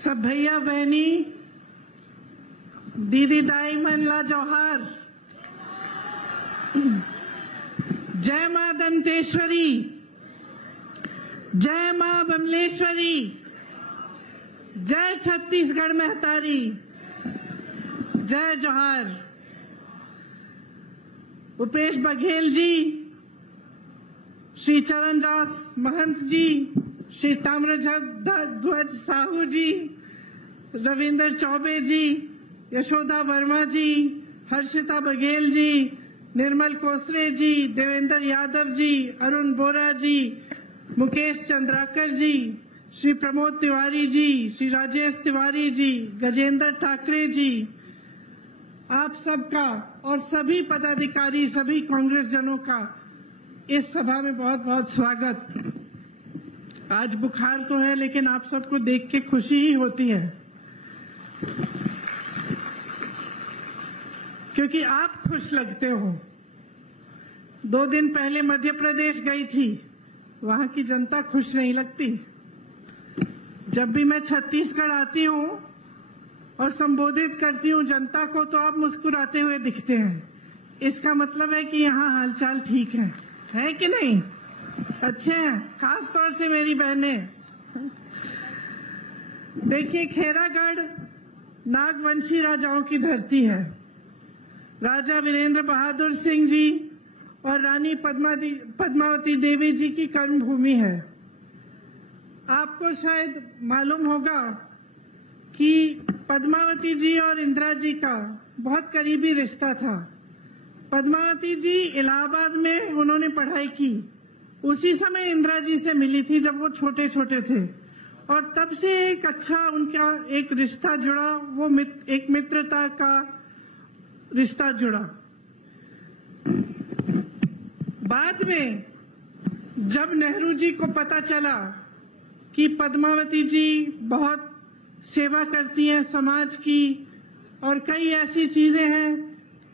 सब भैया बहनी, दीदी दाई मनला जौहार। जय मां दंतेश्वरी, जय मां बमलेश्वरी, जय छत्तीसगढ़ महतारी, जय जौहार। भूपेश बघेल जी, श्री चरणदास महंत जी, श्री ताम्रध्वज साहू जी, रविंद्र चौबे जी, यशोदा वर्मा जी, हर्षिता बघेल जी, निर्मल कोसरे जी, देवेंद्र यादव जी, अरुण बोरा जी, मुकेश चंद्राकर जी, श्री प्रमोद तिवारी जी, श्री राजेश तिवारी जी, गजेंद्र ठाकरे जी, आप सबका और सभी पदाधिकारी, सभी कांग्रेस जनों का इस सभा में बहुत बहुत स्वागत। आज बुखार तो है, लेकिन आप सबको देख के खुशी ही होती है, क्योंकि आप खुश लगते हो। 2 दिन पहले मध्य प्रदेश गई थी, वहां की जनता खुश नहीं लगती। जब भी मैं छत्तीसगढ़ आती हूँ और संबोधित करती हूँ जनता को, तो आप मुस्कुराते हुए दिखते हैं। इसका मतलब है कि यहाँ हालचाल ठीक है कि नहीं? अच्छे हैं, खास तौर से मेरी बहनें। देखिए, खेरागढ़ नागवंशी राजाओं की धरती है। राजा वीरेंद्र बहादुर सिंह जी और रानी पद्मावती देवी जी की कर्मभूमि है। आपको शायद मालूम होगा कि पद्मावती जी और इंदिरा जी का बहुत करीबी रिश्ता था। पद्मावती जी इलाहाबाद में उन्होंने पढ़ाई की, उसी समय इंदिरा जी से मिली थी जब वो छोटे छोटे थे, और तब से एक अच्छा उनका एक रिश्ता जुड़ा, वो एक मित्रता का रिश्ता जुड़ा। बाद में जब नेहरू जी को पता चला कि पद्मावती जी बहुत सेवा करती हैं समाज की, और कई ऐसी चीजें हैं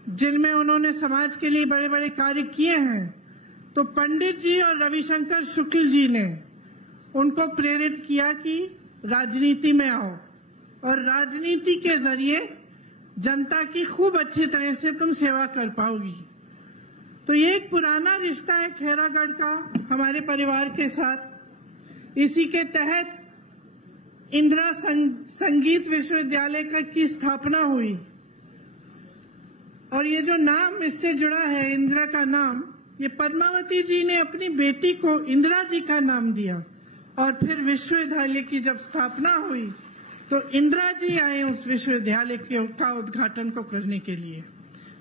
जिनमें उन्होंने समाज के लिए बड़े बड़े कार्य किए हैं, तो पंडित जी और रविशंकर शुक्ल जी ने उनको प्रेरित किया कि राजनीति में आओ, और राजनीति के जरिए जनता की खूब अच्छी तरह से तुम सेवा कर पाओगी। तो ये एक पुराना रिश्ता है खेरागढ़ का हमारे परिवार के साथ। इसी के तहत इंदिरा संगीत विश्वविद्यालय की स्थापना हुई, और ये जो नाम इससे जुड़ा है, इंदिरा का नाम, ये पद्मावती जी ने अपनी बेटी को इंदिरा जी का नाम दिया। और फिर विश्वविद्यालय की जब स्थापना हुई तो इंदिरा जी आए उस विश्वविद्यालय का उद्घाटन को करने के लिए।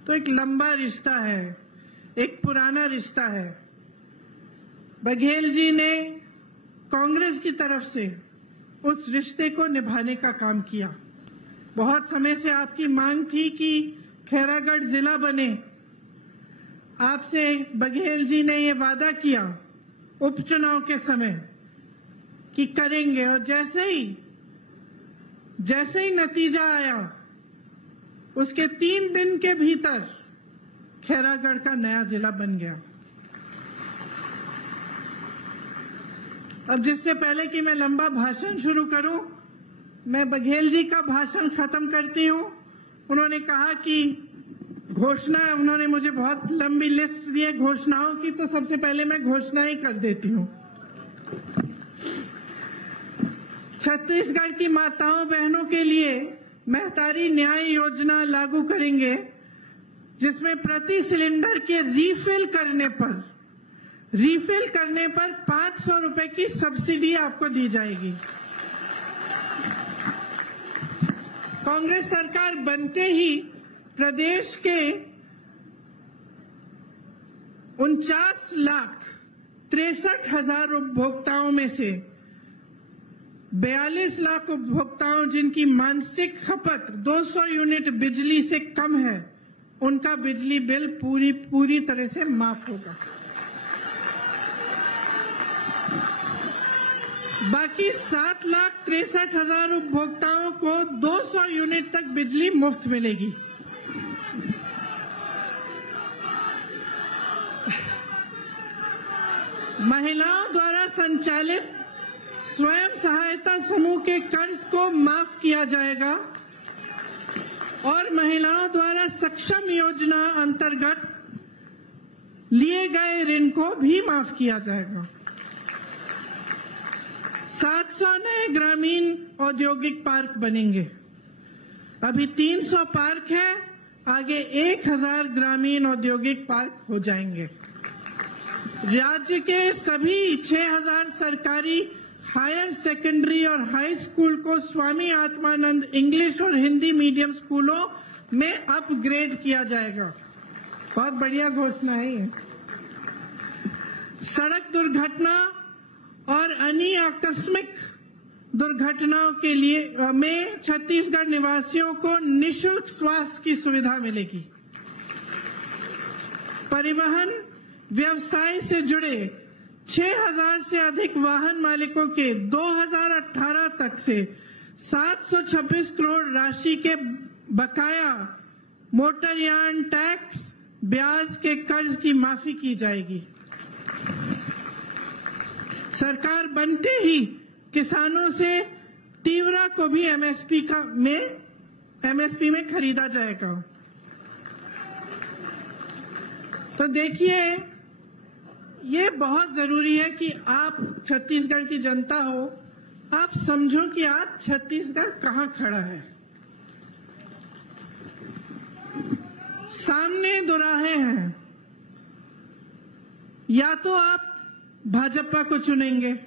तो एक लंबा रिश्ता है, एक पुराना रिश्ता है। बघेल जी ने कांग्रेस की तरफ से उस रिश्ते को निभाने का काम किया। बहुत समय से आपकी मांग थी कि खैरागढ़ जिला बने। आपसे बघेल जी ने ये वादा किया उपचुनाव के समय कि करेंगे, और जैसे ही नतीजा आया, उसके 3 दिन के भीतर खैरागढ़ का नया जिला बन गया। अब जिससे पहले कि मैं लंबा भाषण शुरू करूं, मैं बघेल जी का भाषण खत्म करती हूं। उन्होंने कहा कि उन्होंने मुझे बहुत लंबी लिस्ट दी है घोषणाओं की, तो सबसे पहले मैं घोषणा ही कर देती हूं। छत्तीसगढ़ की माताओं बहनों के लिए महतारी न्याय योजना लागू करेंगे, जिसमें प्रति सिलेंडर के रिफिल करने पर 500 रुपए की सब्सिडी आपको दी जाएगी। कांग्रेस सरकार बनते ही प्रदेश के 49,63,000 उपभोक्ताओं में से 42 लाख उपभोक्ताओं जिनकी मासिक खपत 200 यूनिट बिजली से कम है, उनका बिजली बिल पूरी तरह से माफ होगा। बाकी 7,63,000 उपभोक्ताओं को 200 यूनिट तक बिजली मुफ्त मिलेगी। महिलाओं द्वारा संचालित स्वयं सहायता समूह के कर्ज को माफ किया जाएगा और महिलाओं द्वारा सक्षम योजना अंतर्गत लिए गए ऋण को भी माफ किया जाएगा। 700 नए ग्रामीण औद्योगिक पार्क बनेंगे। अभी 300 पार्क है, आगे 1000 ग्रामीण औद्योगिक पार्क हो जाएंगे। राज्य के सभी 6000 सरकारी हायर सेकेंडरी और हाई स्कूल को स्वामी आत्मानंद इंग्लिश और हिंदी मीडियम स्कूलों में अपग्रेड किया जाएगा। बहुत बढ़िया घोषणा है ये। सड़क दुर्घटना और अन्य आकस्मिक दुर्घटनाओं के लिए में छत्तीसगढ़ निवासियों को निःशुल्क स्वास्थ्य की सुविधा मिलेगी। परिवहन व्यवसाय से जुड़े 6000 से अधिक वाहन मालिकों के 2018 तक से 726 करोड़ राशि के बकाया मोटरयान टैक्स ब्याज के कर्ज की माफी की जाएगी। सरकार बनते ही किसानों से तीवरा को भी एमएसपी में खरीदा जाएगा। तो देखिए, ये बहुत जरूरी है कि आप छत्तीसगढ़ की जनता हो, आप समझो कि आज छत्तीसगढ़ कहां खड़ा है। सामने दोराहे हैं, या तो आप भाजपा को चुनेंगे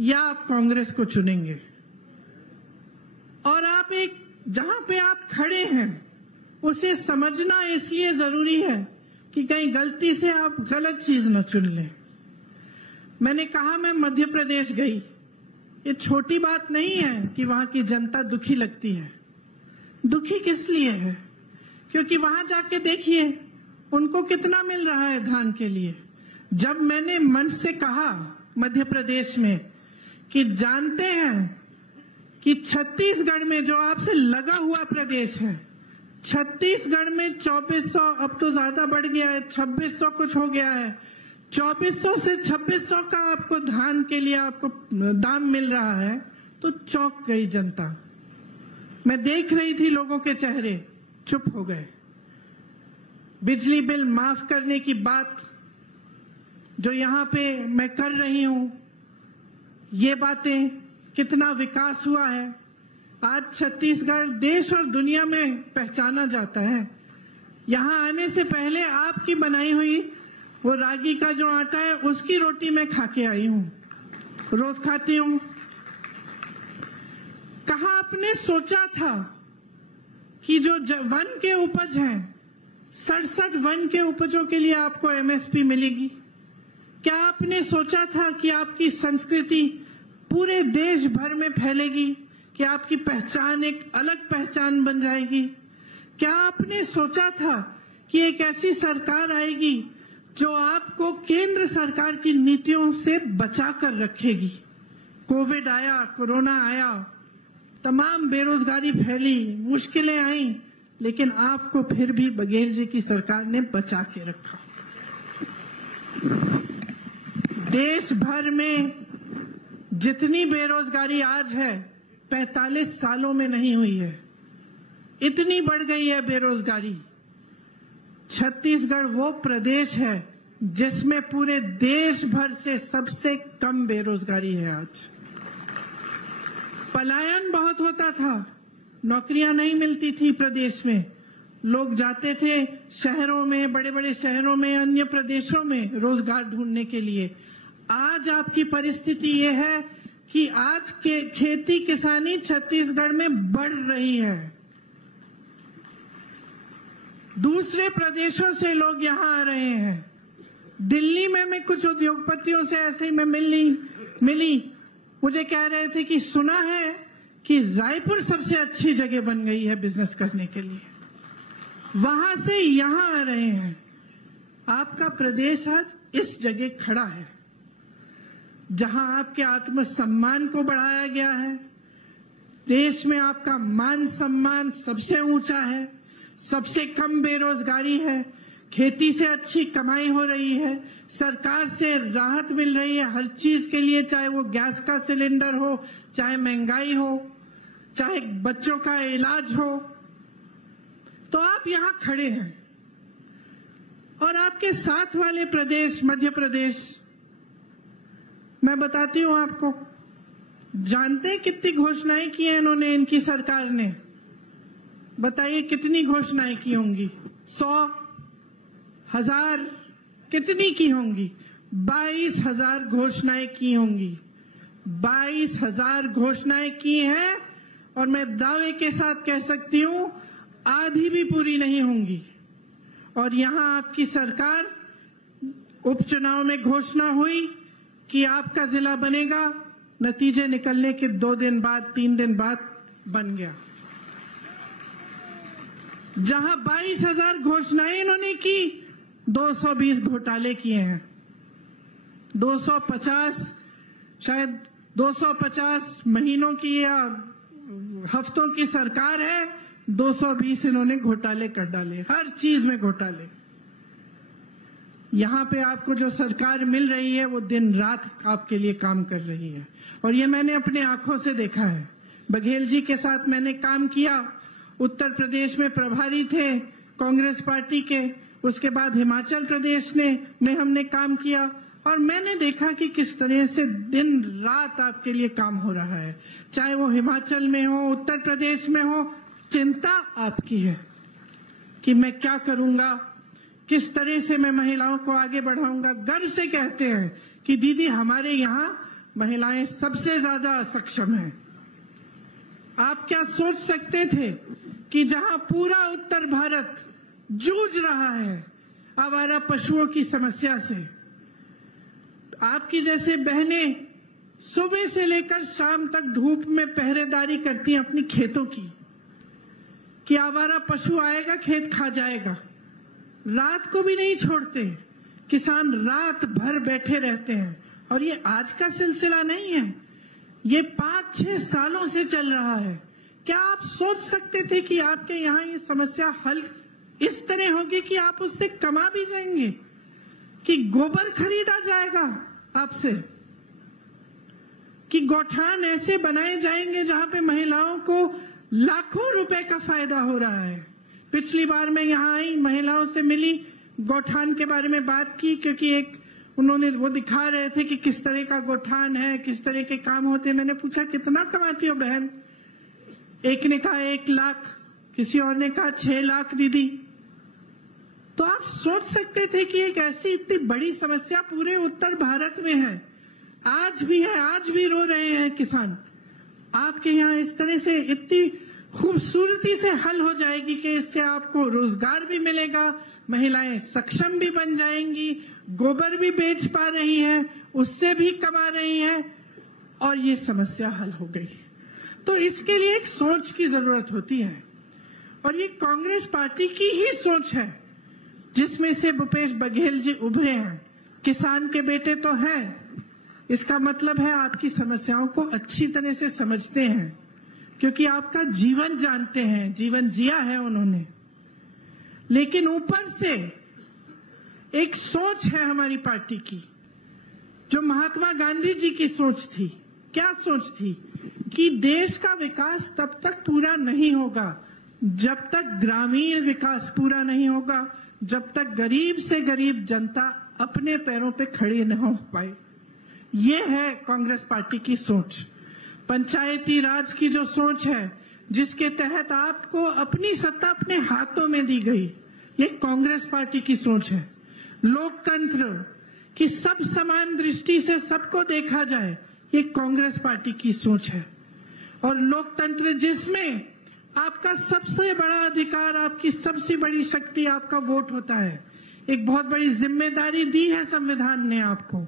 या आप कांग्रेस को चुनेंगे, और आप एक जहां पे आप खड़े हैं उसे समझना इसलिए जरूरी है कि कहीं गलती से आप गलत चीज न चुन लें। मैंने कहा मैं मध्य प्रदेश गई, ये छोटी बात नहीं है कि वहां की जनता दुखी लगती है। दुखी किस लिए है? क्योंकि वहां जाके देखिए उनको कितना मिल रहा है धान के लिए। जब मैंने मंच से कहा मध्य प्रदेश में कि जानते हैं कि छत्तीसगढ़ में जो आपसे लगा हुआ प्रदेश है, छत्तीसगढ़ में 2400, अब तो ज्यादा बढ़ गया है, 2600 कुछ हो गया है, 2400 से 2600 का आपको धान के लिए आपको दाम मिल रहा है, तो चौंक गई जनता। मैं देख रही थी लोगों के चेहरे चुप हो गए। बिजली बिल माफ करने की बात जो यहाँ पे मैं कर रही हूँ, ये बातें, कितना विकास हुआ है। आज छत्तीसगढ़ देश और दुनिया में पहचाना जाता है। यहाँ आने से पहले आपकी बनाई हुई वो रागी का जो आटा है उसकी रोटी मैं खा के आई हूँ, रोज खाती हूँ। कहाँ आपने सोचा था कि जो वन के उपज हैं, 67 वन के उपजों के लिए आपको एमएसपी मिलेगी? क्या आपने सोचा था कि आपकी संस्कृति पूरे देश भर में फैलेगी, कि आपकी पहचान एक अलग पहचान बन जाएगी? क्या आपने सोचा था कि एक ऐसी सरकार आएगी जो आपको केंद्र सरकार की नीतियों से बचा कर रखेगी? कोविड आया, कोरोना आया, तमाम बेरोजगारी फैली, मुश्किलें आई, लेकिन आपको फिर भी बघेल जी की सरकार ने बचा के रखा। देश भर में जितनी बेरोजगारी आज है 45 सालों में नहीं हुई है, इतनी बढ़ गई है बेरोजगारी। छत्तीसगढ़ वो प्रदेश है जिसमें पूरे देश भर से सबसे कम बेरोजगारी है। आज पलायन बहुत होता था, नौकरियां नहीं मिलती थी प्रदेश में, लोग जाते थे शहरों में, बड़े बड़े शहरों में, अन्य प्रदेशों में रोजगार ढूंढने के लिए। आज आपकी परिस्थिति ये है कि आज के खेती किसानी छत्तीसगढ़ में बढ़ रही है। दूसरे प्रदेशों से लोग यहाँ आ रहे हैं। दिल्ली में मैं कुछ उद्योगपतियों से ऐसे ही मैं मिली, मुझे कह रहे थे कि सुना है कि रायपुर सबसे अच्छी जगह बन गई है बिजनेस करने के लिए, वहां से यहां आ रहे हैं। आपका प्रदेश आज इस जगह खड़ा है जहां आपके आत्मसम्मान को बढ़ाया गया है। देश में आपका मान सम्मान सबसे ऊंचा है, सबसे कम बेरोजगारी है, खेती से अच्छी कमाई हो रही है, सरकार से राहत मिल रही है हर चीज के लिए, चाहे वो गैस का सिलेंडर हो, चाहे महंगाई हो, चाहे बच्चों का इलाज हो। तो आप यहां खड़े हैं और आपके साथ वाले प्रदेश मध्य प्रदेश, मैं बताती हूं आपको, जानते हैं कितनी घोषणाएं की हैं इन्होंने, इनकी सरकार ने? बताइए कितनी घोषणाएं की होंगी? 100, 1000, कितनी की होंगी? 22,000 घोषणाएं की होंगी। 22,000 घोषणाएं की हैं और मैं दावे के साथ कह सकती हूं आधी भी पूरी नहीं होंगी। और यहां आपकी सरकार, उपचुनाव में घोषणा हुई कि आपका जिला बनेगा, नतीजे निकलने के 2 दिन बाद 3 दिन बाद बन गया। जहां 22,000 घोषणाएं इन्होंने की, 220 घोटाले किए हैं। 250, शायद 250 महीनों की या हफ्तों की सरकार है, 220 इन्होंने घोटाले कर डाले, हर चीज में घोटाले। यहां पे आपको जो सरकार मिल रही है वो दिन रात आपके लिए काम कर रही है, और ये मैंने अपने आंखों से देखा है। बघेल जी के साथ मैंने काम किया, उत्तर प्रदेश में प्रभारी थे कांग्रेस पार्टी के, उसके बाद हिमाचल प्रदेश में हमने काम किया, और मैंने देखा कि किस तरह से दिन रात आपके लिए काम हो रहा है। चाहे वो हिमाचल में हो, उत्तर प्रदेश में हो, चिंता आपकी है कि मैं क्या करूंगा, किस तरह से मैं महिलाओं को आगे बढ़ाऊंगा। गर्व से कहते हैं कि दीदी हमारे यहाँ महिलाएं सबसे ज्यादा सक्षम हैं। आप क्या सोच सकते थे कि जहां पूरा उत्तर भारत जूझ रहा है आवारा पशुओं की समस्या से, आपकी जैसे बहनें सुबह से लेकर शाम तक धूप में पहरेदारी करती हैं अपनी खेतों की, कि आवारा पशु आएगा खेत खा जाएगा, रात को भी नहीं छोड़ते, किसान रात भर बैठे रहते हैं। और ये आज का सिलसिला नहीं है, ये 5-6 सालों से चल रहा है। क्या आप सोच सकते थे कि आपके यहाँ ये समस्या हल इस तरह होगी कि आप उससे कमा भी जाएंगे, कि गोबर खरीदा जाएगा आपसे, कि गौठान ऐसे बनाए जाएंगे जहां पे महिलाओं को लाखों रुपए का फायदा हो रहा है। पिछली बार मैं यहाँ आई, महिलाओं से मिली, गौठान के बारे में बात की, क्योंकि एक उन्होंने वो दिखा रहे थे कि किस तरह का गौठान है, किस तरह के काम होते हैं। मैंने पूछा कितना कमाती हो बहन? एक ने कहा 1 लाख, किसी और ने कहा 6 लाख दीदी। तो आप सोच सकते थे कि एक ऐसी इतनी बड़ी समस्या पूरे उत्तर भारत में है, आज भी है, आज भी रो रहे हैं किसान। आपके यहाँ इस तरह से इतनी खूबसूरती से हल हो जाएगी कि इससे आपको रोजगार भी मिलेगा, महिलाएं सक्षम भी बन जाएंगी, गोबर भी बेच पा रही हैं, उससे भी कमा रही हैं, और ये समस्या हल हो गई। तो इसके लिए एक सोच की जरूरत होती है, और ये कांग्रेस पार्टी की ही सोच है, जिसमें से भूपेश बघेल जी उभरे हैं। किसान के बेटे तो हैं, इसका मतलब है आपकी समस्याओं को अच्छी तरह से समझते हैं, क्योंकि आपका जीवन जानते हैं, जीवन जिया है उन्होंने। लेकिन ऊपर से एक सोच है हमारी पार्टी की, जो महात्मा गांधी जी की सोच थी। क्या सोच थी? कि देश का विकास तब तक पूरा नहीं होगा जब तक ग्रामीण विकास पूरा नहीं होगा, जब तक गरीब से गरीब जनता अपने पैरों पे खड़ी न हो पाए। ये है कांग्रेस पार्टी की सोच। पंचायती राज की जो सोच है, जिसके तहत आपको अपनी सत्ता अपने हाथों में दी गई, ये कांग्रेस पार्टी की सोच है। लोकतंत्र की सब समान दृष्टि से सबको देखा जाए, ये कांग्रेस पार्टी की सोच है। और लोकतंत्र जिसमें आपका सबसे बड़ा अधिकार, आपकी सबसे बड़ी शक्ति आपका वोट होता है, एक बहुत बड़ी जिम्मेदारी दी है संविधान ने आपको।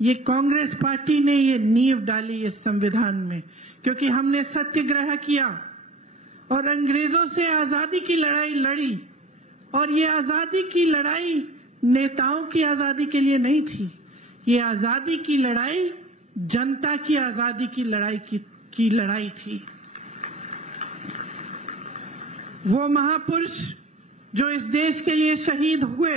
ये कांग्रेस पार्टी ने ये नींव डाली इस संविधान में, क्योंकि हमने सत्याग्रह किया और अंग्रेजों से आजादी की लड़ाई लड़ी, और ये आजादी की लड़ाई नेताओं की आजादी के लिए नहीं थी, ये आजादी की लड़ाई जनता की आजादी की लड़ाई थी। वो महापुरुष जो इस देश के लिए शहीद हुए,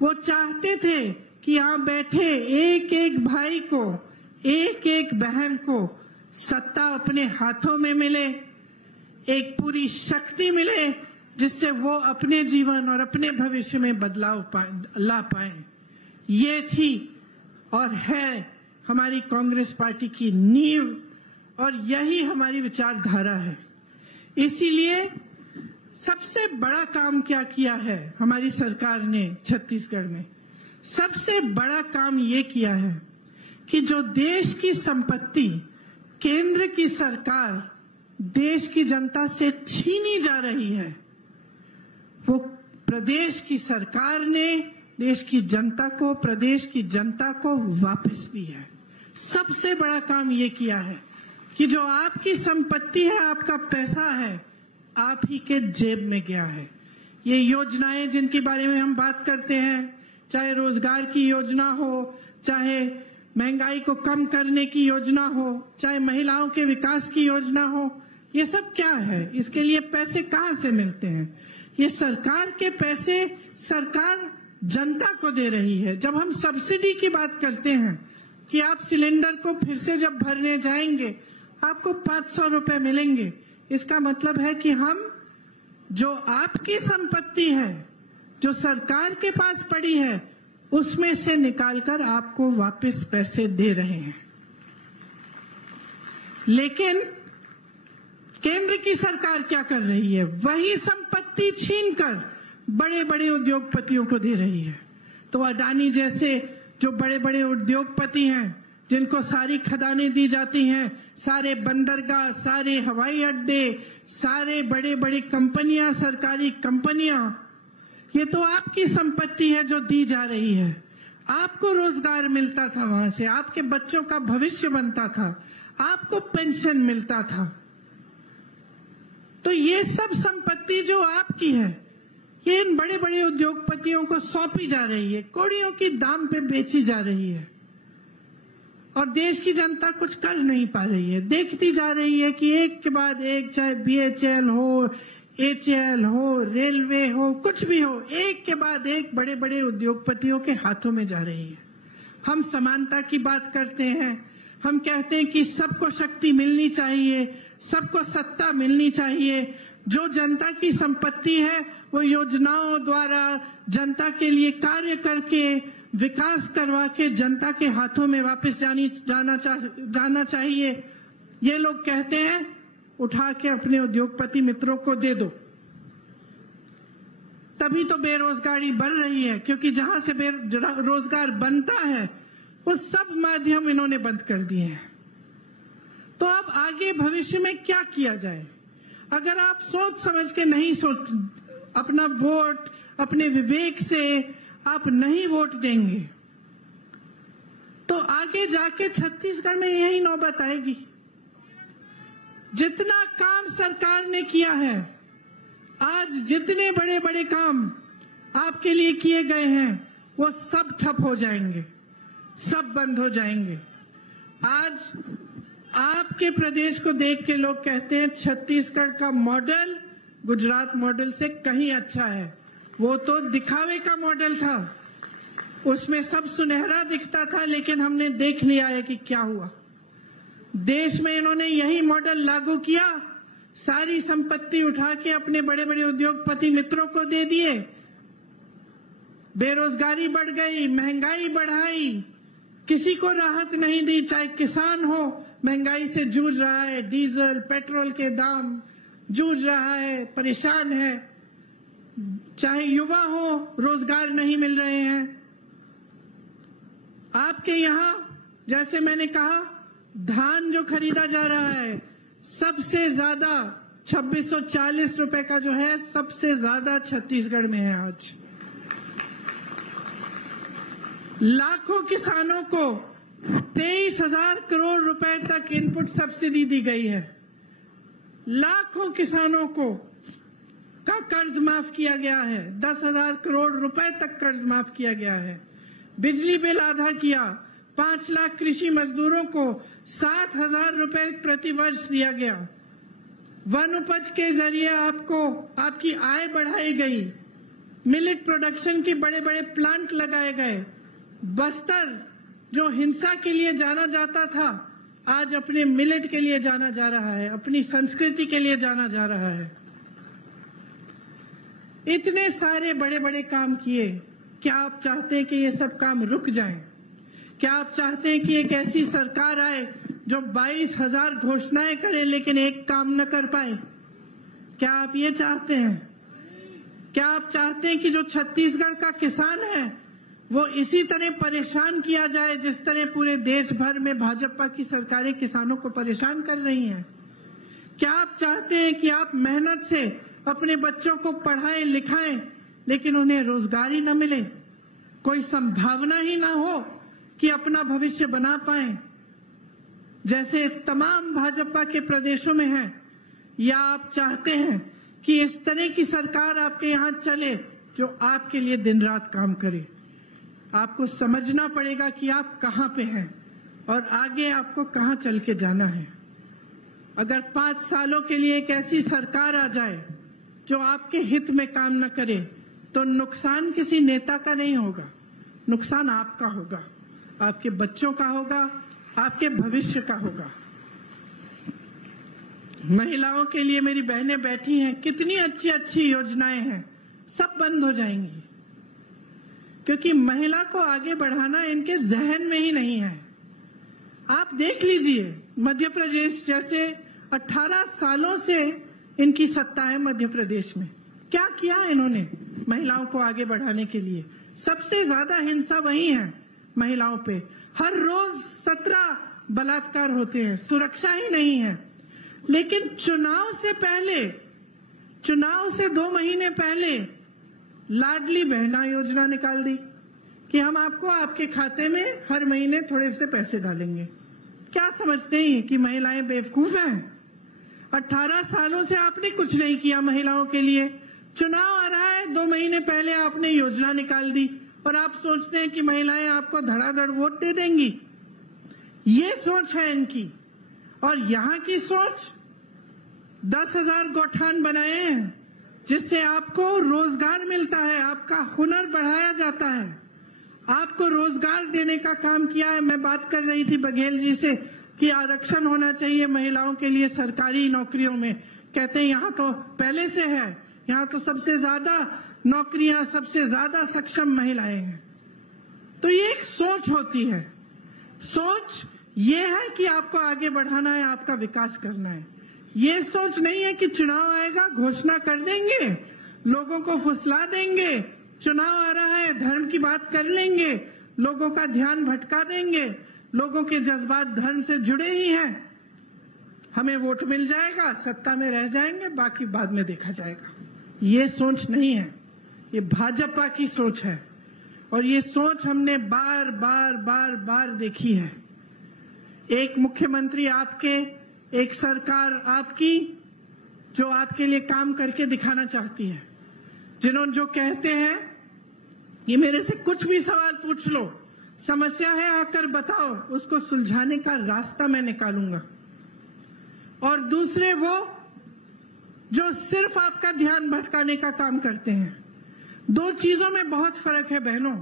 वो चाहते थे कि यहाँ बैठे एक एक भाई को, एक एक बहन को सत्ता अपने हाथों में मिले, एक पूरी शक्ति मिले, जिससे वो अपने जीवन और अपने भविष्य में बदलाव ला पाए। ये थी और है हमारी कांग्रेस पार्टी की नींव, और यही हमारी विचारधारा है। इसीलिए सबसे बड़ा काम क्या किया है हमारी सरकार ने छत्तीसगढ़ में? सबसे बड़ा काम ये किया है कि जो देश की संपत्ति केंद्र की सरकार देश की जनता से छीनी जा रही है, वो प्रदेश की सरकार ने देश की जनता को, प्रदेश की जनता को वापस दी है। सबसे बड़ा काम ये किया है कि जो आपकी संपत्ति है, आपका पैसा है, आप ही के जेब में गया है। ये योजनाएं जिनके बारे में हम बात करते हैं, चाहे रोजगार की योजना हो, चाहे महंगाई को कम करने की योजना हो, चाहे महिलाओं के विकास की योजना हो, ये सब क्या है? इसके लिए पैसे कहाँ से मिलते हैं? ये सरकार के पैसे सरकार जनता को दे रही है। जब हम सब्सिडी की बात करते हैं कि आप सिलेंडर को फिर से जब भरने जाएंगे आपको 500 रुपए मिलेंगे, इसका मतलब है कि हम जो आपकी संपत्ति है, जो सरकार के पास पड़ी है, उसमें से निकालकर आपको वापस पैसे दे रहे हैं। लेकिन केंद्र की सरकार क्या कर रही है? वही संपत्ति छीनकर बड़े बड़े उद्योगपतियों को दे रही है। तो अडानी जैसे जो बड़े बड़े उद्योगपति हैं, जिनको सारी खदानें दी जाती हैं, सारे बंदरगाह, सारे हवाई अड्डे, सारे बड़े बड़े कंपनियां, सरकारी कंपनियां, ये तो आपकी संपत्ति है जो दी जा रही है। आपको रोजगार मिलता था वहां से, आपके बच्चों का भविष्य बनता था, आपको पेंशन मिलता था। तो ये सब संपत्ति जो आपकी है, ये इन बड़े बड़े उद्योगपतियों को सौंपी जा रही है, कौड़ियों की दाम पे बेची जा रही है, और देश की जनता कुछ कर नहीं पा रही है। देखती जा रही है कि एक के बाद एक, चाहे BHL हो, HAL हो, रेलवे हो, कुछ भी हो, एक के बाद एक बड़े बड़े उद्योगपतियों के हाथों में जा रही है। हम समानता की बात करते हैं, हम कहते हैं कि सबको शक्ति मिलनी चाहिए, सबको सत्ता मिलनी चाहिए। जो जनता की संपत्ति है वो योजनाओं द्वारा जनता के लिए कार्य करके, विकास करवा के जनता के हाथों में वापस जाना चाहिए। ये लोग कहते हैं उठा के अपने उद्योगपति मित्रों को दे दो। तभी तो बेरोजगारी बढ़ रही है, क्योंकि जहां से रोजगार बनता है वो सब माध्यम इन्होंने बंद कर दिए हैं। तो अब आगे भविष्य में क्या किया जाए? अगर आप सोच समझ के नहीं अपना वोट अपने विवेक से आप नहीं वोट देंगे, तो आगे जाके छत्तीसगढ़ में यही नौबत आएगी। जितना काम सरकार ने किया है, आज जितने बड़े बड़े काम आपके लिए किए गए हैं, वो सब ठप हो जाएंगे, सब बंद हो जाएंगे। आज आपके प्रदेश को देख के लोग कहते हैं छत्तीसगढ़ का मॉडल गुजरात मॉडल से कहीं अच्छा है। वो तो दिखावे का मॉडल था, उसमें सब सुनहरा दिखता था, लेकिन हमने देख लिया है कि क्या हुआ। देश में इन्होंने यही मॉडल लागू किया, सारी संपत्ति उठा के अपने बड़े बड़े उद्योगपति मित्रों को दे दिए, बेरोजगारी बढ़ गई, महंगाई बढ़ाई, किसी को राहत नहीं दी। चाहे किसान हो, महंगाई से जूझ रहा है, डीजल पेट्रोल के दाम जूझ रहा है, परेशान है, चाहे युवा हो, रोजगार नहीं मिल रहे हैं। आपके यहां जैसे मैंने कहा, धान जो खरीदा जा रहा है सबसे ज्यादा 2640 रुपए का जो है, सबसे ज्यादा छत्तीसगढ़ में है। आज लाखों किसानों को 23,000 करोड़ रुपए तक इनपुट सब्सिडी दी गई है। लाखों किसानों को का कर्ज माफ किया गया है, 10,000 करोड़ रुपए तक कर्ज माफ किया गया है। बिजली बिल आधा किया, 5 लाख कृषि मजदूरों को 7,000 रुपए प्रति वर्ष दिया गया। वन उपज के जरिए आपको आपकी आय बढ़ाई गई, मिलेट प्रोडक्शन के बड़े बड़े प्लांट लगाए गए। बस्तर जो हिंसा के लिए जाना जाता था, आज अपने मिलेट के लिए जाना जा रहा है, अपनी संस्कृति के लिए जाना जा रहा है। इतने सारे बड़े बड़े काम किए। क्या आप चाहते हैं कि ये सब काम रुक जाएं? क्या आप चाहते हैं कि एक ऐसी सरकार आए जो 22,000 घोषणाएं करे लेकिन एक काम न कर पाए? क्या आप ये चाहते हैं? क्या आप चाहते हैं कि जो छत्तीसगढ़ का किसान है वो इसी तरह परेशान किया जाए जिस तरह पूरे देश भर में भाजपा की सरकारें किसानों को परेशान कर रही हैं? क्या आप चाहते हैं कि आप मेहनत से अपने बच्चों को पढ़ाएं लिखाएं लेकिन उन्हें रोजगार ही न मिले, कोई संभावना ही ना हो कि अपना भविष्य बना पाएं, जैसे तमाम भाजपा के प्रदेशों में है? या आप चाहते हैं कि इस तरह की सरकार आपके यहाँ चले जो आपके लिए दिन रात काम करे? आपको समझना पड़ेगा कि आप कहाँ पे हैं और आगे आपको कहाँ चल के जाना है। अगर 5 सालों के लिए एक ऐसी सरकार आ जाए जो आपके हित में काम न करे तो नुकसान किसी नेता का नहीं होगा, नुकसान आपका होगा, आपके बच्चों का होगा, आपके भविष्य का होगा। महिलाओं के लिए मेरी बहनें बैठी हैं, कितनी अच्छी अच्छी योजनाएं हैं, सब बंद हो जाएंगी क्योंकि महिला को आगे बढ़ाना इनके जहन में ही नहीं है। आप देख लीजिए, मध्य प्रदेश जैसे 18 सालों से इनकी सत्ता है मध्य प्रदेश में, क्या किया इन्होंने महिलाओं को आगे बढ़ाने के लिए? सबसे ज्यादा हिंसा वही है महिलाओं पे। हर रोज 17 बलात्कार होते हैं, सुरक्षा ही नहीं है। लेकिन चुनाव से पहले, चुनाव से 2 महीने पहले लाडली बहना योजना निकाल दी कि हम आपको आपके खाते में हर महीने थोड़े से पैसे डालेंगे। क्या समझते हैं कि महिलाएं बेवकूफ हैं? 18 सालों से आपने कुछ नहीं किया महिलाओं के लिए। चुनाव आ रहा है, 2 महीने पहले आपने योजना निकाल दी और आप सोचते हैं कि महिलाएं आपको धड़ाधड़ वोट दे देंगी। ये सोच है इनकी। और यहाँ की सोच 10,000 गौठान बनाए हैं जिससे आपको रोजगार मिलता है, आपका हुनर बढ़ाया जाता है, आपको रोजगार देने का काम किया है। मैं बात कर रही थी बघेल जी से कि आरक्षण होना चाहिए महिलाओं के लिए सरकारी नौकरियों में। कहते हैं यहाँ तो पहले से है, यहाँ तो सबसे ज्यादा नौकरियां, सबसे ज्यादा सक्षम महिलाएं हैं। तो ये एक सोच होती है। सोच ये है कि आपको आगे बढ़ाना है, आपका विकास करना है। ये सोच नहीं है कि चुनाव आएगा घोषणा कर देंगे, लोगों को फुसला देंगे, चुनाव आ रहा है धर्म की बात कर लेंगे, लोगों का ध्यान भटका देंगे, लोगों के जज्बात धर्म से जुड़े ही हैं, हमें वोट मिल जाएगा, सत्ता में रह जाएंगे, बाकी बाद में देखा जाएगा। ये सोच नहीं है, ये भाजपा की सोच है और ये सोच हमने बार बार बार बार देखी है। एक मुख्यमंत्री आपके, एक सरकार आपकी जो आपके लिए काम करके दिखाना चाहती है, जिन्होंने जो कहते हैं कि मेरे से कुछ भी सवाल पूछ लो, समस्या है आकर बताओ, उसको सुलझाने का रास्ता मैं निकालूंगा। और दूसरे वो जो सिर्फ आपका ध्यान भटकाने का काम करते हैं। 2 चीजों में बहुत फर्क है बहनों,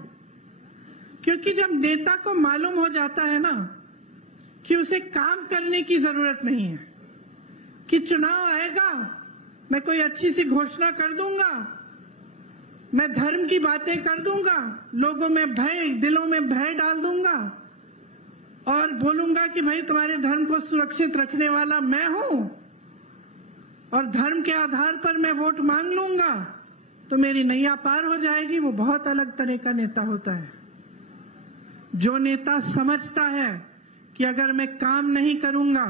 क्योंकि जब नेता को मालूम हो जाता है ना कि उसे काम करने की जरूरत नहीं है, कि चुनाव आएगा मैं कोई अच्छी सी घोषणा कर दूंगा, मैं धर्म की बातें कर दूंगा, लोगों में भय, दिलों में भय डाल दूंगा और बोलूंगा कि भाई तुम्हारे धर्म को सुरक्षित रखने वाला मैं हूं और धर्म के आधार पर मैं वोट मांग लूंगा तो मेरी नैया पार हो जाएगी। वो बहुत अलग तरह का नेता होता है। जो नेता समझता है कि अगर मैं काम नहीं करूंगा,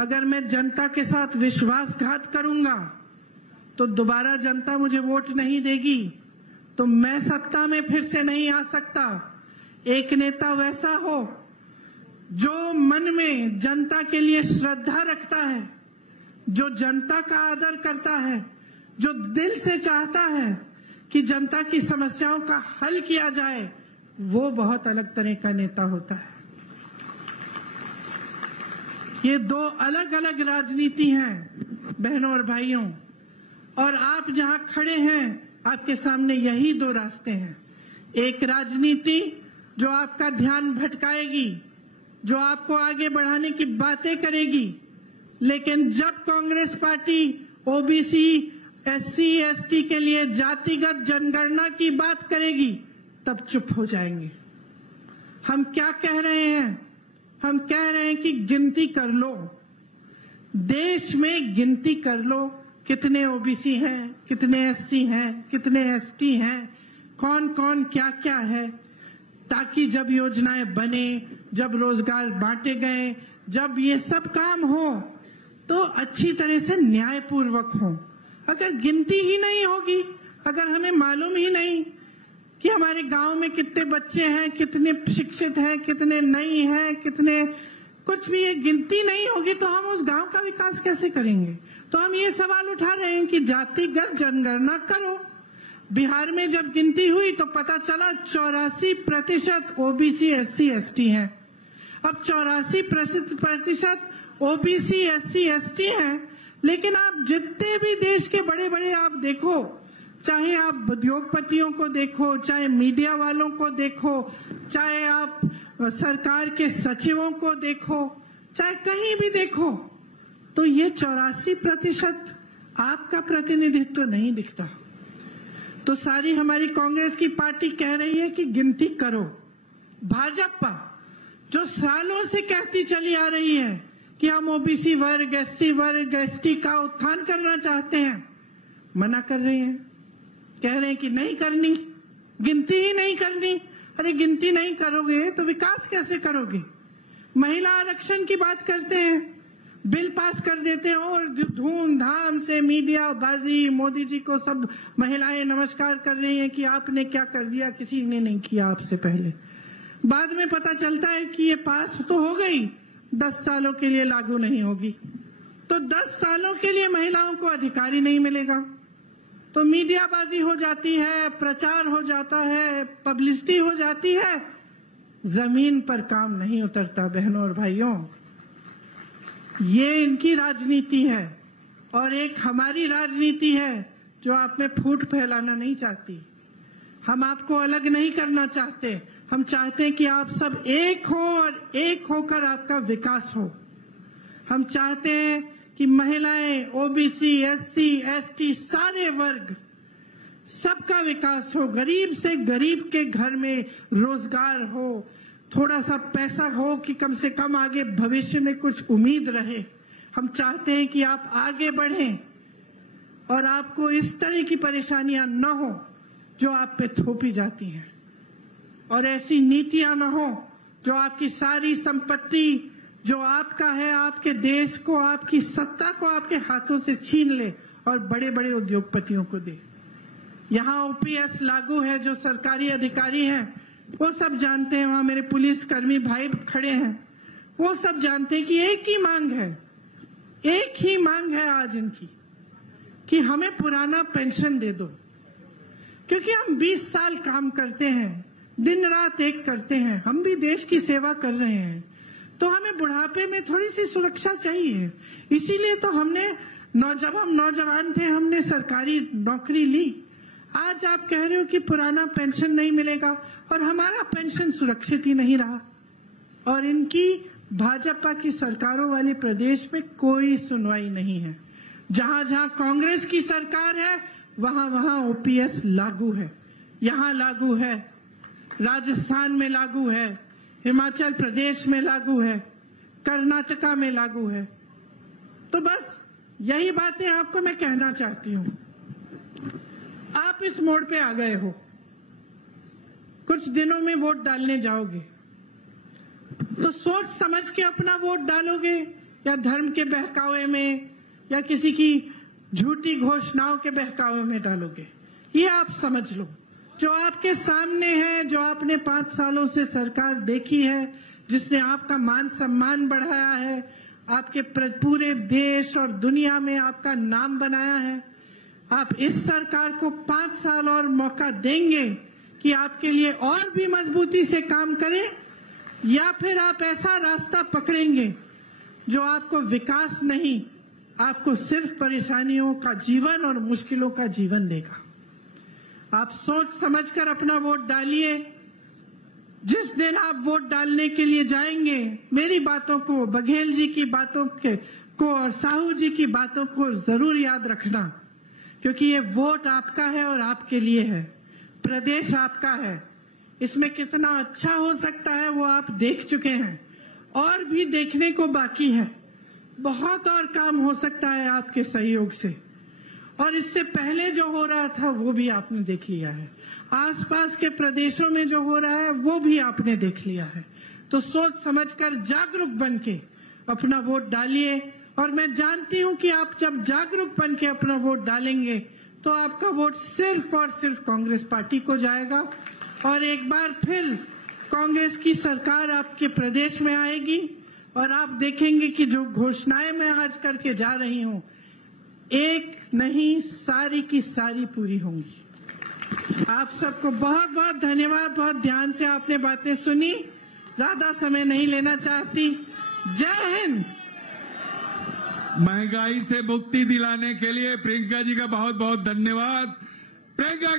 अगर मैं जनता के साथ विश्वासघात करूंगा तो दोबारा जनता मुझे वोट नहीं देगी, तो मैं सत्ता में फिर से नहीं आ सकता। एक नेता वैसा हो जो मन में जनता के लिए श्रद्धा रखता है, जो जनता का आदर करता है, जो दिल से चाहता है कि जनता की समस्याओं का हल किया जाए, वो बहुत अलग तरह का नेता होता है। ये 2 अलग अलग राजनीति हैं बहनों और भाइयों। और आप जहां खड़े हैं आपके सामने यही दो रास्ते हैं। एक राजनीति जो आपका ध्यान भटकाएगी, जो आपको आगे बढ़ाने की बातें करेगी, लेकिन जब Congress party OBC SC ST के लिए जातिगत जनगणना की बात करेगी तब चुप हो जाएंगे। हम क्या कह रहे हैं? हम कह रहे हैं कि गिनती कर लो, देश में गिनती कर लो, कितने ओबीसी हैं, कितने एससी हैं, कितने एसटी हैं, कौन कौन क्या क्या है, ताकि जब योजनाएं बने, जब रोजगार बांटे गए, जब ये सब काम हो तो अच्छी तरह से न्यायपूर्वक हो। अगर गिनती ही नहीं होगी, अगर हमें मालूम ही नहीं कि हमारे गांव में कितने बच्चे हैं, कितने शिक्षित हैं, कितने नहीं हैं, कितने कुछ भी, ये गिनती नहीं होगी तो हम उस गांव का विकास कैसे करेंगे? तो हम ये सवाल उठा रहे हैं कि जातिगत जनगणना करो। बिहार में जब गिनती हुई तो पता चला 84% ओबीसी एससी एसटी हैं। अब 84% ओबीसी एससी एसटी हैं, लेकिन आप जितने भी देश के बड़े बड़े आप देखो, चाहे आप उद्योगपतियों को देखो, चाहे मीडिया वालों को देखो, चाहे आप सरकार के सचिवों को देखो, चाहे कहीं भी देखो, तो ये 84% आपका प्रतिनिधित्व नहीं दिखता। तो सारी हमारी कांग्रेस की पार्टी कह रही है कि गिनती करो। भाजपा जो सालों से कहती चली आ रही है कि हम ओबीसी वर्ग, एससी वर्ग, एसटी का उत्थान करना चाहते हैं, मना कर रहे हैं, कह रहे हैं कि नहीं करनी, गिनती ही नहीं करनी। अरे गिनती नहीं करोगे तो विकास कैसे करोगे? महिला आरक्षण की बात करते हैं, बिल पास कर देते हैं और धूमधाम से मीडिया बाजी, मोदी जी को सब महिलाएं नमस्कार कर रही हैं कि आपने क्या कर दिया, किसी ने नहीं किया आपसे पहले। बाद में पता चलता है कि ये पास तो हो गई, 10 सालों के लिए लागू नहीं होगी। तो 10 सालों के लिए महिलाओं को अधिकार ही नहीं मिलेगा। तो मीडियाबाजी हो जाती है, प्रचार हो जाता है, पब्लिसिटी हो जाती है, जमीन पर काम नहीं उतरता। बहनों और भाइयों, ये इनकी राजनीति है और एक हमारी राजनीति है जो आप में फूट फैलाना नहीं चाहती। हम आपको अलग नहीं करना चाहते, हम चाहते हैं कि आप सब एक हो और एक होकर आपका विकास हो। हम चाहते हैं कि महिलाएं, ओबीसी, एससी, एसटी, सारे वर्ग, सबका विकास हो, गरीब से गरीब के घर में रोजगार हो, थोड़ा सा पैसा हो कि कम से कम आगे भविष्य में कुछ उम्मीद रहे। हम चाहते हैं कि आप आगे बढ़ें और आपको इस तरह की परेशानियां न हो जो आप पे थोपी जाती हैं, और ऐसी नीतियां न हो जो आपकी सारी संपत्ति जो आपका है, आपके देश को, आपकी सत्ता को आपके हाथों से छीन ले और बड़े बड़े उद्योगपतियों को दे। यहाँ ओपीएस लागू है, जो सरकारी अधिकारी हैं वो सब जानते हैं, वहां मेरे पुलिसकर्मी भाई खड़े हैं, वो सब जानते हैं कि एक ही मांग है, एक ही मांग है आज इनकी कि हमें पुराना पेंशन दे दो, क्योंकि हम 20 साल काम करते हैं, दिन रात एक करते हैं, हम भी देश की सेवा कर रहे हैं, तो हमें बुढ़ापे में थोड़ी सी सुरक्षा चाहिए। इसीलिए तो हमने जब हम नौजवान थे हमने सरकारी नौकरी ली। आज आप कह रहे हो कि पुराना पेंशन नहीं मिलेगा और हमारा पेंशन सुरक्षित ही नहीं रहा। और इनकी भाजपा की सरकारों वाले प्रदेश में कोई सुनवाई नहीं है। जहां जहां कांग्रेस की सरकार है वहां वहां ओपीएस लागू है। यहां लागू है, राजस्थान में लागू है, हिमाचल प्रदेश में लागू है, कर्नाटका में लागू है। तो बस यही बातें आपको मैं कहना चाहती हूं। आप इस मोड़ पे आ गए हो, कुछ दिनों में वोट डालने जाओगे, तो सोच समझ के अपना वोट डालोगे या धर्म के बहकावे में या किसी की झूठी घोषणाओं के बहकावे में डालोगे, ये आप समझ लो। जो आपके सामने है, जो आपने 5 सालों से सरकार देखी है, जिसने आपका मान सम्मान बढ़ाया है, आपके पूरे देश और दुनिया में आपका नाम बनाया है, आप इस सरकार को 5 साल और मौका देंगे कि आपके लिए और भी मजबूती से काम करें, या फिर आप ऐसा रास्ता पकड़ेंगे जो आपको विकास नहीं, आपको सिर्फ परेशानियों का जीवन और मुश्किलों का जीवन देगा। आप सोच समझकर अपना वोट डालिए। जिस दिन आप वोट डालने के लिए जाएंगे, मेरी बातों को, बघेल जी की बातों को और साहू जी की बातों को जरूर याद रखना, क्योंकि ये वोट आपका है और आपके लिए है। प्रदेश आपका है। इसमें कितना अच्छा हो सकता है वो आप देख चुके हैं, और भी देखने को बाकी है। बहुत और काम हो सकता है आपके सहयोग से, और इससे पहले जो हो रहा था वो भी आपने देख लिया है। आसपास के प्रदेशों में जो हो रहा है वो भी आपने देख लिया है। तो सोच समझकर जागरूक बनके अपना वोट डालिए। और मैं जानती हूं कि आप जब जागरूक बनके अपना वोट डालेंगे तो आपका वोट सिर्फ और सिर्फ कांग्रेस पार्टी को जाएगा, और एक बार फिर कांग्रेस की सरकार आपके प्रदेश में आएगी, और आप देखेंगे कि जो घोषणाएं मैं आज करके जा रही हूं, एक नहीं सारी की सारी पूरी होंगी। आप सबको बहुत बहुत धन्यवाद। बहुत ध्यान से आपने बातें सुनी। ज्यादा समय नहीं लेना चाहती। जय हिंद। महंगाई से मुक्ति दिलाने के लिए प्रियंका जी का बहुत बहुत धन्यवाद। प्रियंका